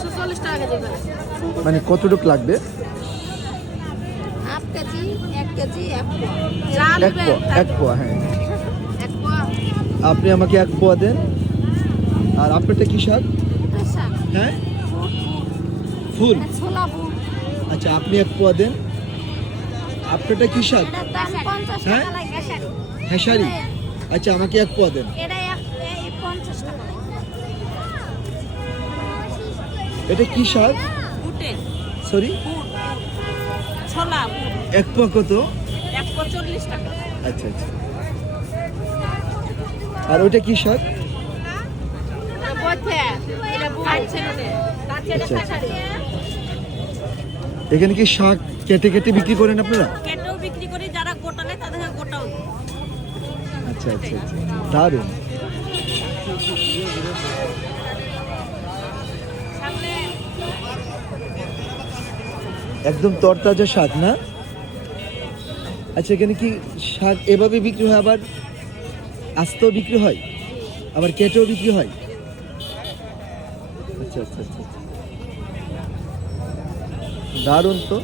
140 টাকা কেজি করে। মানে কতটুকু লাগবে? হাফ কেজি, 1 কেজি, 1 পোয়া। যা এক নেবেন পোয়া, তাই এক পোয়া, হ্যাঁ। 1 পোয়া। আপনি আমাকে 1 পোয়া দেন। আর আপনারটা কি শাক? এটা শাক। হ্যাঁ, ফুট, ফুল। এটা ছোলা ফুট। আচ্ছা, আপনি 1 পোয়া দেন। আপনারটা কি শাক? এটার দাম 50 হ্যাঁ? টাকা লাগে শাড়ি। হেঁসারি। আচ্ছা, আমাকে 1 পোয়া দেন। এটা 50 টাকা লাগে। এটা কি শাক? ফুটে, সরি, ছোলা ফুট। 1 পোয়া কত? 140 টাকা। আচ্ছা আচ্ছা। আর ওইটা কি শাক? এটা বইতে, এটা কাটছে না রে। কাটছে আচ্ছা, এটা আচ্ছা। কাটারি। এখানে কি শাক কেটে কেটে বিক্রি করেন আপনারা? কেটেও বিক্রি করি, যারা গোটা নেয় তাদেরকে গোটাও দিই। আচ্ছা আচ্ছা আচ্ছা, দারুণ। সামনে একদম তরতাজা শাক না? আচ্ছা, এখানে কি শাক এভাবে বিক্রি হয়, আবার আস্তেও বিক্রি হয়, আবার কেটেও বিক্রি হয়? আচ্ছা আচ্ছা আচ্ছা, দারুণ তো।